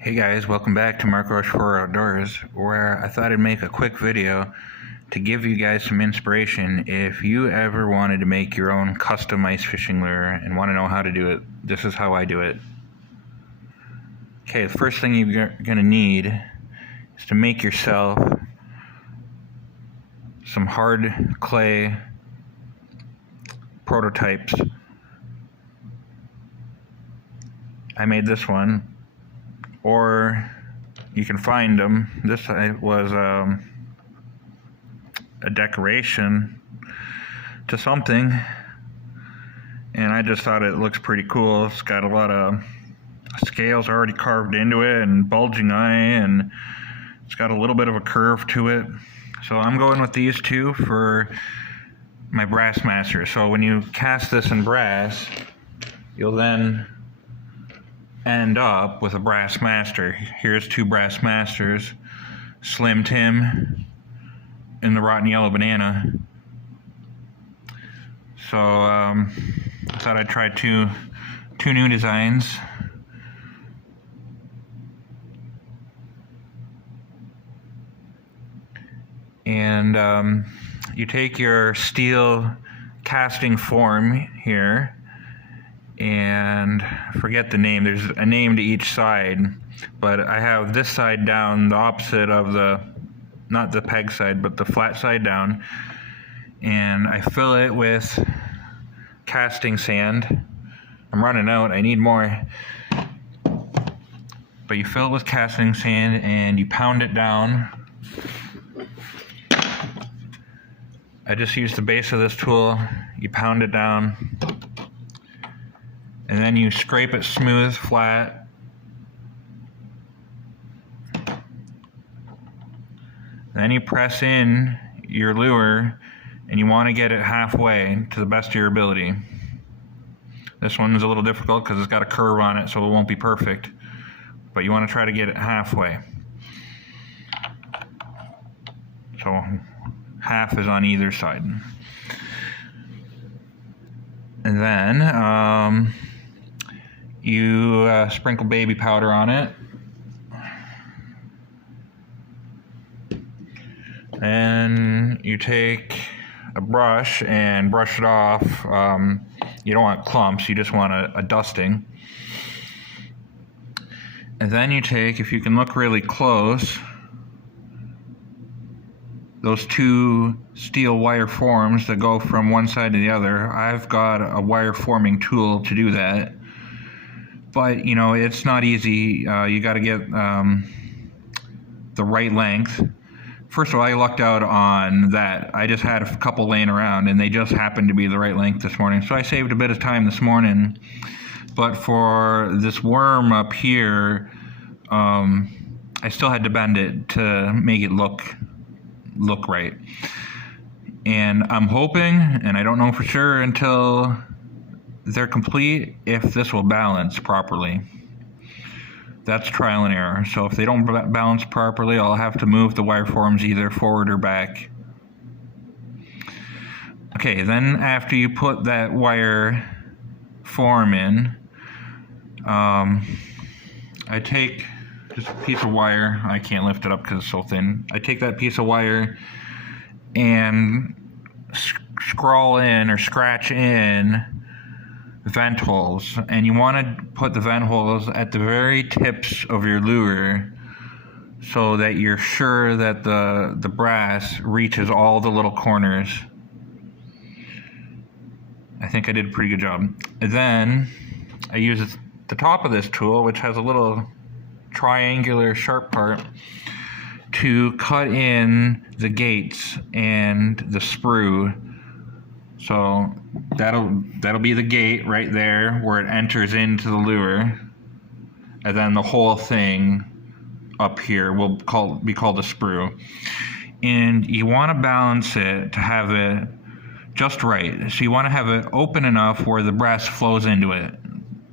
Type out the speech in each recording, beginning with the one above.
Hey guys, welcome back to Mark Rochefort Outdoors, where I thought I'd make a quick video to give you guys some inspiration if you ever wanted to make your own custom ice fishing lure and want to know how to do it. This is how I do it. Okay, the first thing you're going to need is to make yourself some hard clay prototypes. I made this one, or you can find them. This was a decoration to something, and I just thought it looks pretty cool. It's got a lot of scales already carved into it and bulging eye, and it's got a little bit of a curve to it. So I'm going with these two for my brass master. So when you cast this in brass, you'll then end up with a brass master. Here's two brass masters, Slim Tim and the Rotten Yellow Banana. So I thought I'd try two new designs. And you take your steel casting form here, and forget the name, there's a name to each side, but I have this side down the opposite of the, not the peg side, but the flat side down, and I fill it with casting sand. I'm running out, I need more. But you fill it with casting sand and you pound it down. I just use the base of this tool, you pound it down, and then you scrape it smooth, flat. Then you press in your lure, and you want to get it halfway to the best of your ability. This one is a little difficult because it's got a curve on it, so it won't be perfect, but you want to try to get it halfway. So half is on either side. And then you sprinkle baby powder on it, and you take a brush and brush it off. You don't want clumps, you just want a dusting. And then you take, if you can look really close, those two steel wire forms that go from one side to the other. I've got a wire forming tool to do that, but you know, it's not easy. You got to get the right length. First of all, I lucked out on that. I just had a couple laying around and they just happened to be the right length this morning, so I saved a bit of time this morning. But for this worm up here, I still had to bend it to make it look right. And I'm hoping, and I don't know for sure until they're complete, if this will balance properly. That's trial and error. So if they don't balance properly, I'll have to move the wire forms either forward or back. Okay, then after you put that wire form in, I take just a piece of wire. I can't lift it up because it's so thin. I take that piece of wire and scrawl in or scratch in vent holes, and you want to put the vent holes at the very tips of your lure so that you're sure that the brass reaches all the little corners. I think I did a pretty good job. And then I use the top of this tool, which has a little triangular sharp part, to cut in the gates and the sprue. So that'll be the gate right there where it enters into the lure, and then the whole thing up here will be called a sprue. And you want to balance it to have it just right. So you want to have it open enough where the brass flows into it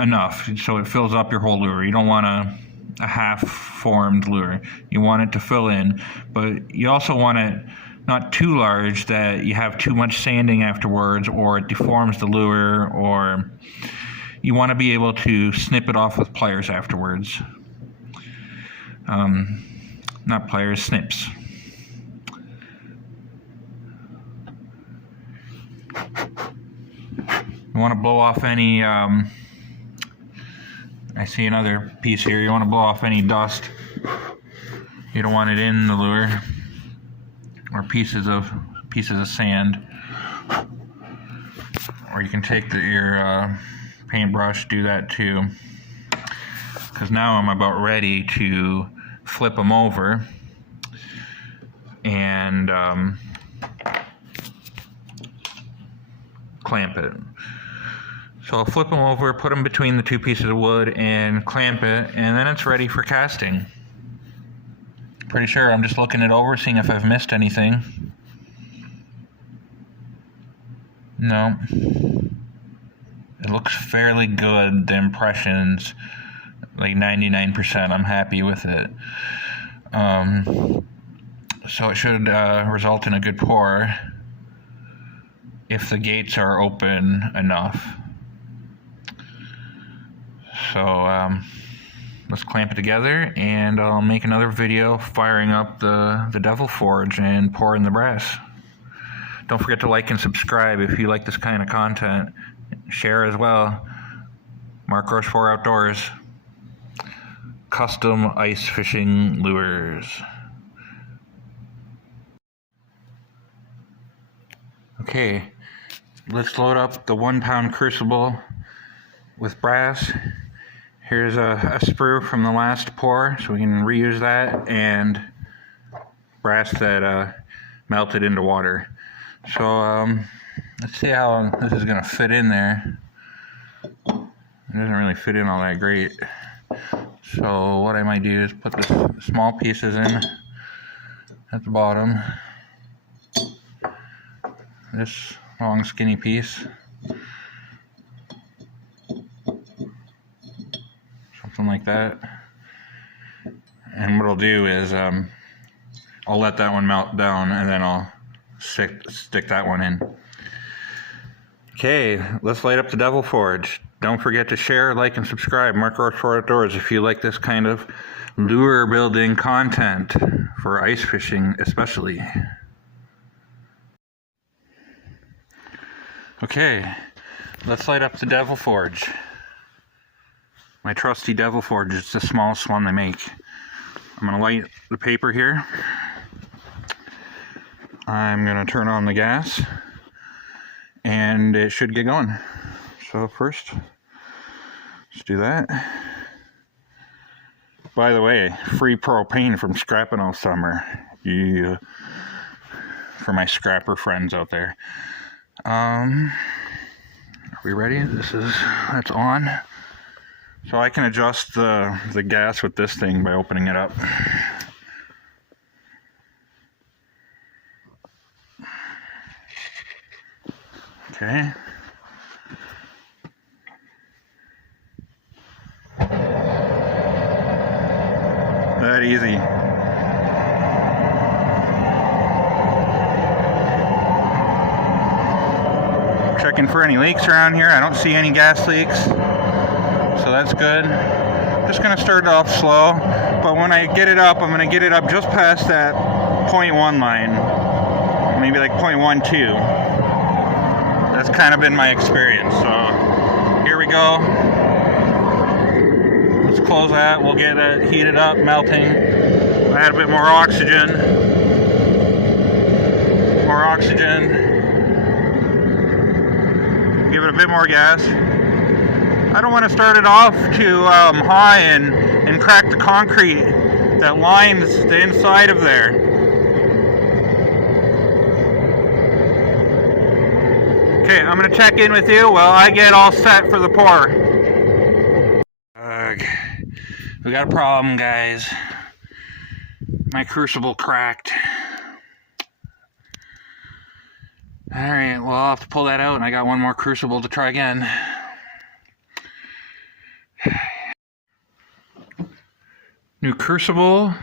enough so it fills up your whole lure. You don't want a half-formed lure. You want it to fill in, but you also want it not too large that you have too much sanding afterwards, or it deforms the lure, or you want to be able to snip it off with pliers afterwards. not pliers, snips. You want to blow off any, I see another piece here, you want to blow off any dust. You don't want it in the lure, or pieces of sand. Or you can take your paintbrush, do that too. Because now I'm about ready to flip them over and clamp it. So I'll flip them over, put them between the two pieces of wood and clamp it, and then it's ready for casting. Pretty sure I'm just looking it over, seeing if I've missed anything. No. It looks fairly good, the impressions, like 99%. I'm happy with it. So it should result in a good pour if the gates are open enough. So let's clamp it together, and I'll make another video firing up the Devil Forge and pouring the brass. Don't forget to like and subscribe if you like this kind of content. Share as well. Mark Rochefort Outdoors. Custom ice fishing lures. Okay, let's load up the 1 pound crucible with brass. Here's a sprue from the last pour, so we can reuse that, and brass that melted into water. So let's see how this is going to fit in there. It doesn't really fit in all that great. So what I might do is put the small pieces in at the bottom. This long skinny piece. Something like that. And what I'll do is I'll let that one melt down, and then I'll stick that one in. Okay, let's light up the Devil Forge. Don't forget to share, like, and subscribe. Mark Rochefort Outdoors if you like this kind of lure building content for ice fishing especially. Okay, let's light up the Devil Forge. My trusty Devil Forge. It's the smallest one they make. I'm going to light the paper here. I'm going to turn on the gas, and it should get going. So first, let's do that. By the way, free propane from scrapping all summer. Yeah. For my scrapper friends out there. Are we ready? That's on. So I can adjust the gas with this thing by opening it up. Okay. That easy. Checking for any leaks around here. I don't see any gas leaks, so that's good. Just gonna start it off slow, but when I get it up, I'm gonna get it up just past that 0.1 line, maybe like 0.12. That's kind of been my experience. So here we go. Let's close that. We'll get it heated up, melting. Add a bit more oxygen. More oxygen. Give it a bit more gas. I don't want to start it off too high and crack the concrete that lines the inside of there. Okay, I'm going to check in with you while I get all set for the pour. We got a problem, guys. My crucible cracked. Alright, well, I'll have to pull that out, and I got one more crucible to try again. New crucible,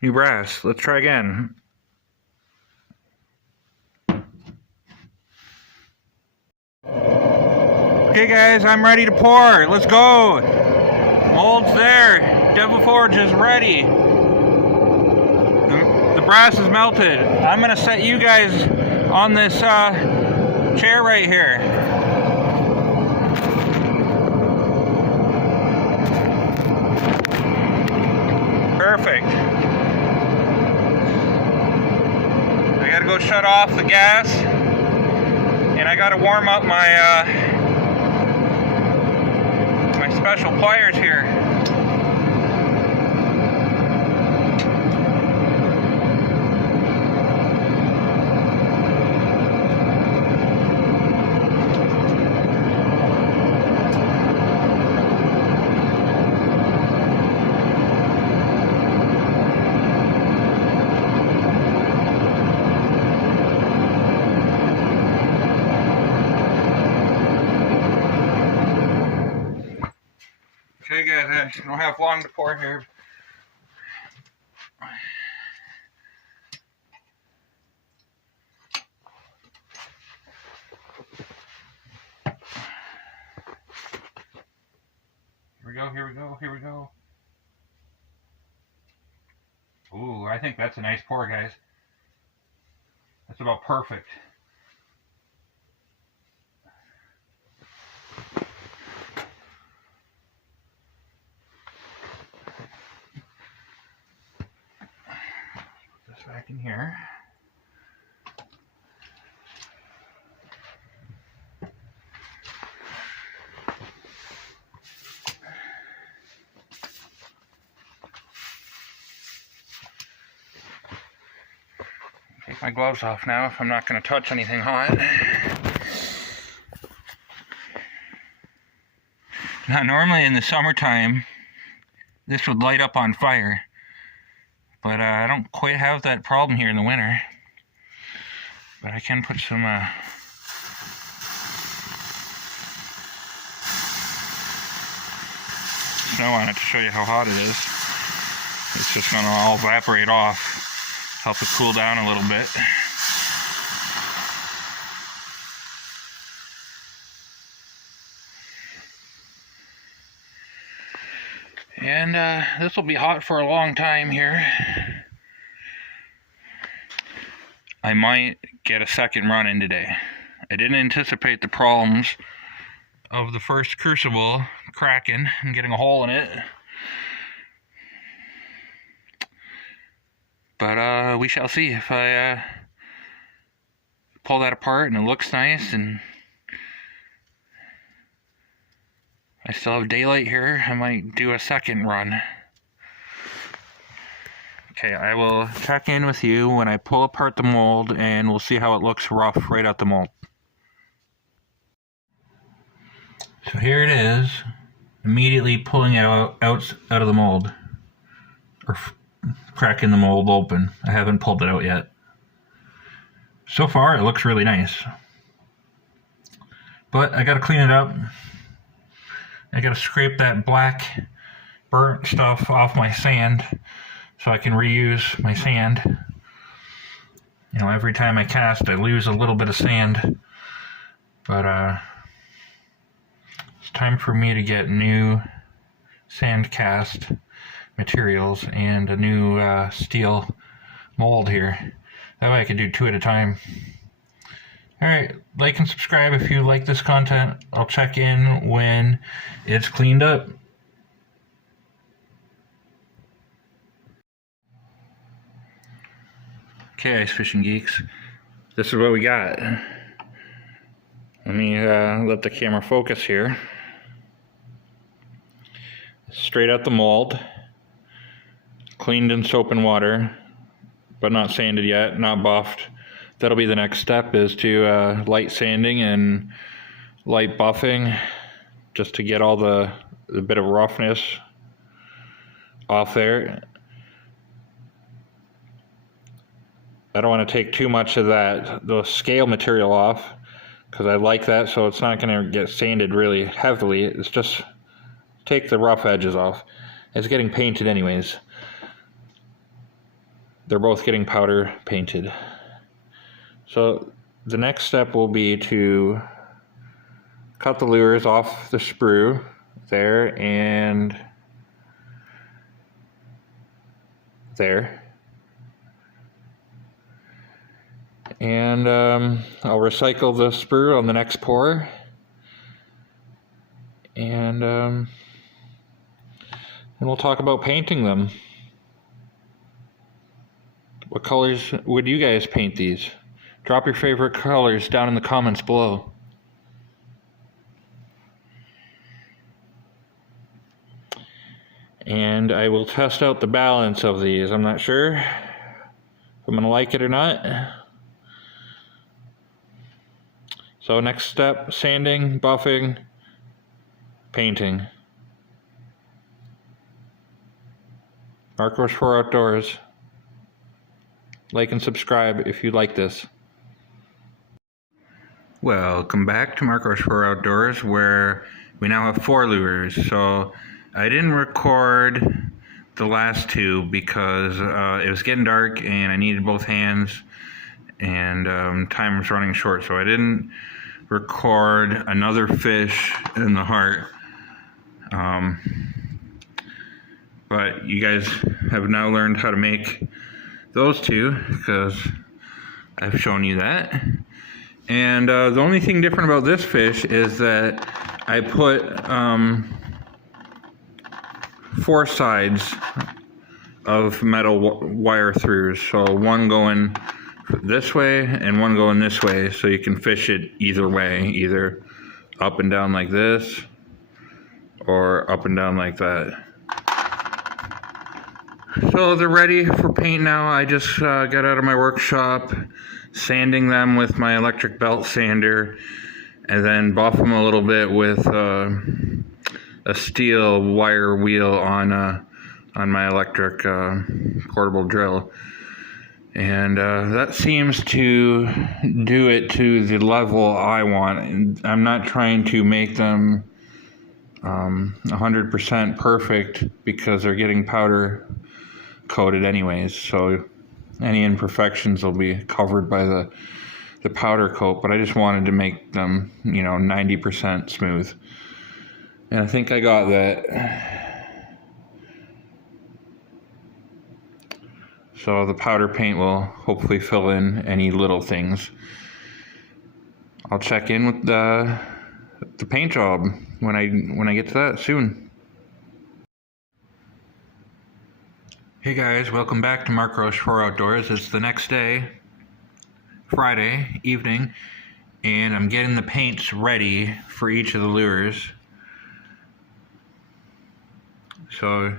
new brass. Let's try again. Okay guys, I'm ready to pour. Let's go. Mold's there. Devil Forge is ready. The brass is melted. I'm gonna set you guys on this chair right here. Perfect. I gotta go shut off the gas, and I gotta warm up my my special pliers here. Okay guys, I don't have long to pour here. Here we go, here we go, here we go. Ooh, I think that's a nice pour, guys. That's about perfect. Back in here. Take my gloves off now if I'm not going to touch anything hot. Now normally in the summertime this would light up on fire. But I don't quite have that problem here in the winter. But I can put some snow on it to show you how hot it is. It's just going to all evaporate off, help it cool down a little bit. And this will be hot for a long time here. I might get a second run in today. I didn't anticipate the problems of the first crucible cracking and getting a hole in it. But we shall see if I pull that apart and it looks nice and I still have daylight here. I might do a second run. Okay, I will check in with you when I pull apart the mold and we'll see how it looks rough right out the mold. So here it is, immediately pulling it out of the mold, or cracking the mold open. I haven't pulled it out yet. So far it looks really nice, but I gotta clean it up. I gotta scrape that black burnt stuff off my sand so I can reuse my sand. You know, every time I cast I lose a little bit of sand, but it's time for me to get new sand cast materials and a new steel mold here. That way I can do 2 at a time. Alright, like and subscribe if you like this content. I'll check in when it's cleaned up. Okay, ice fishing geeks, this is what we got. Let me let the camera focus here. Straight out the mold, cleaned in soap and water, but not sanded yet, not buffed. That'll be the next step, is to light sanding and light buffing, just to get all the bit of roughness off there. I don't want to take too much of the scale material off, because I like that, so it's not going to get sanded really heavily. It's just take the rough edges off. It's getting painted anyways. They're both getting powder painted. So the next step will be to cut the lures off the sprue there and there. And I'll recycle the sprue on the next pour. And we'll talk about painting them. What colors would you guys paint these? Drop your favorite colors down in the comments below. And I will test out the balance of these. I'm not sure if I'm gonna like it or not. So next step, sanding, buffing, painting. Mark Rochefort Outdoors. Like and subscribe if you like this. Welcome back to Mark Rochefort Outdoors, where we now have 4 lures. So I didn't record the last 2 because it was getting dark and I needed both hands, and time was running short, so I didn't record another fish in the heart. But you guys have now learned how to make those 2 because I've shown you that. And the only thing different about this fish is that I put 4 sides of metal wire throughs. So one going this way and one going this way, so you can fish it either way, either up and down like this or up and down like that. So they're ready for paint now. I just got out of my workshop, sanding them with my electric belt sander, and then buff them a little bit with a steel wire wheel on my electric portable drill. And that seems to do it to the level I want. I'm not trying to make them 100% perfect because they're getting powder coated anyways, so any imperfections will be covered by the powder coat, but I just wanted to make them, 90% smooth. And I think I got that. So the powder paint will hopefully fill in any little things. I'll check in with the paint job when I get to that soon. Hey guys, welcome back to Mark Rochefort Outdoors. It's the next day, Friday evening, and I'm getting the paints ready for each of the lures. So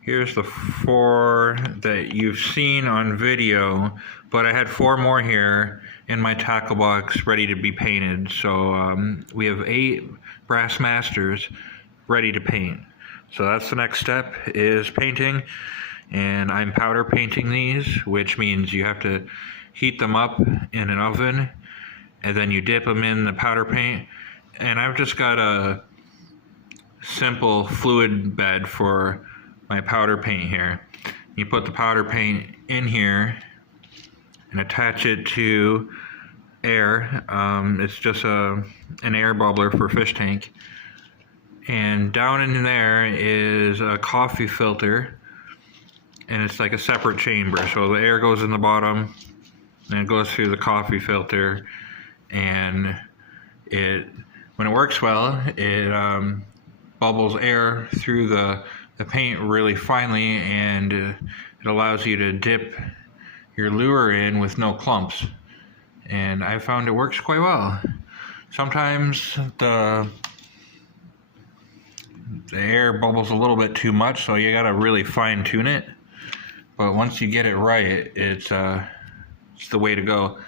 here's the 4 that you've seen on video, but I had 4 more here in my tackle box ready to be painted. So we have 8 brass masters ready to paint. So that's the next step, is painting. And I'm powder painting these, which means you have to heat them up in an oven and then you dip them in the powder paint. And I've just got a simple fluid bed for my powder paint here. You put the powder paint in here and attach it to air. It's just an air bubbler for fish tank. And down in there is a coffee filter, and it's like a separate chamber. So the air goes in the bottom and it goes through the coffee filter, and when it works well, it bubbles air through the paint really finely, and it allows you to dip your lure in with no clumps. And I found it works quite well. Sometimes the air bubbles a little bit too much, so you gotta really fine tune it. But once you get it right, it's the way to go.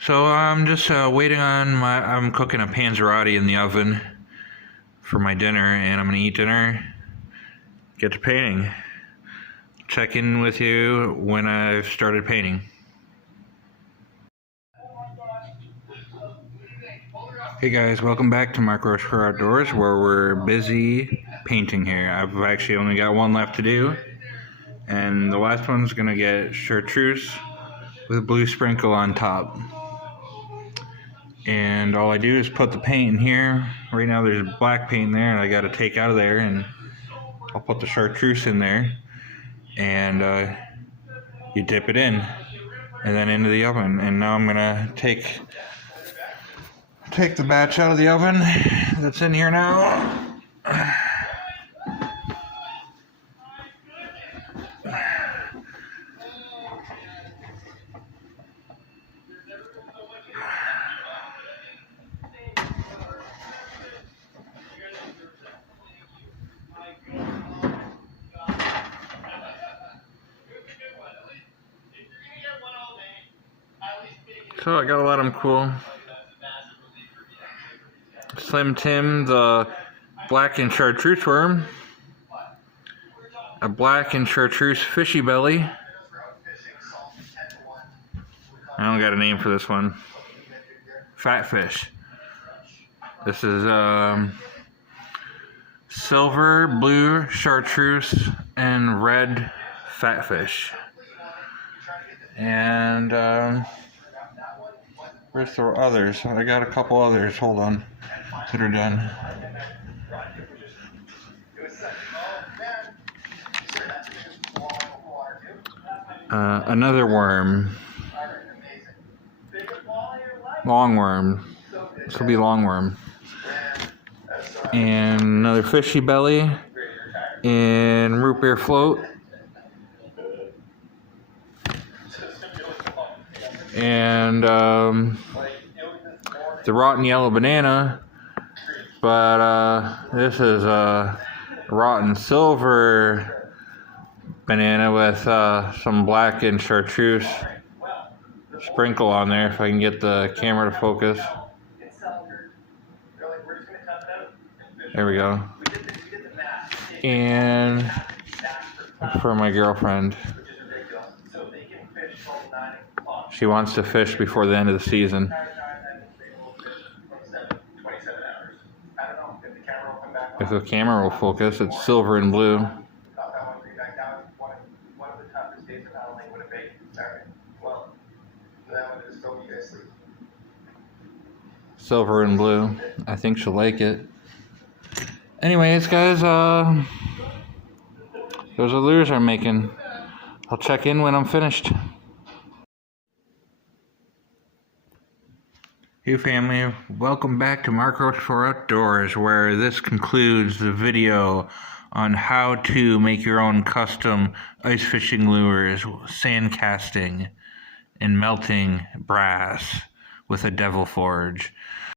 So I'm just waiting on I'm cooking a panzerotti in the oven for my dinner, and I'm gonna eat dinner, get to painting. Check in with you when I've started painting. Hey guys, welcome back to Mark Rochefort Outdoors, where we're busy painting here. I've actually only got 1 left to do. And the last one's gonna get chartreuse with blue sprinkle on top. And all I do is put the paint in here. Right now there's black paint in there, and I gotta take out of there, and I'll put the chartreuse in there. and you dip it in, and then into the oven. And now I'm gonna take the batch out of the oven that's in here now. So I gotta let them cool. Slim Tim, the black and chartreuse worm, a black and chartreuse fishy belly. I don't got a name for this one. Fat fish. This is silver, blue, chartreuse, and red fat fish. And where's the others? I got a couple others. Hold on. That are done. Another worm. Longworm. This will be longworm. And another fishy belly. And root beer float. And the rotten yellow banana. But this is a rotten silver banana with some black and chartreuse sprinkle on there, if I can get the camera to focus. There we go. And for my girlfriend. She wants to fish before the end of the season. If the camera will focus, it's silver and blue. Silver and blue. I think she'll like it. Anyways, guys, those are lures I'm making. I'll check in when I'm finished. Hey family, welcome back to Mark Roach for Outdoors, where this concludes the video on how to make your own custom ice fishing lures, sand casting, and melting brass with a devil forge.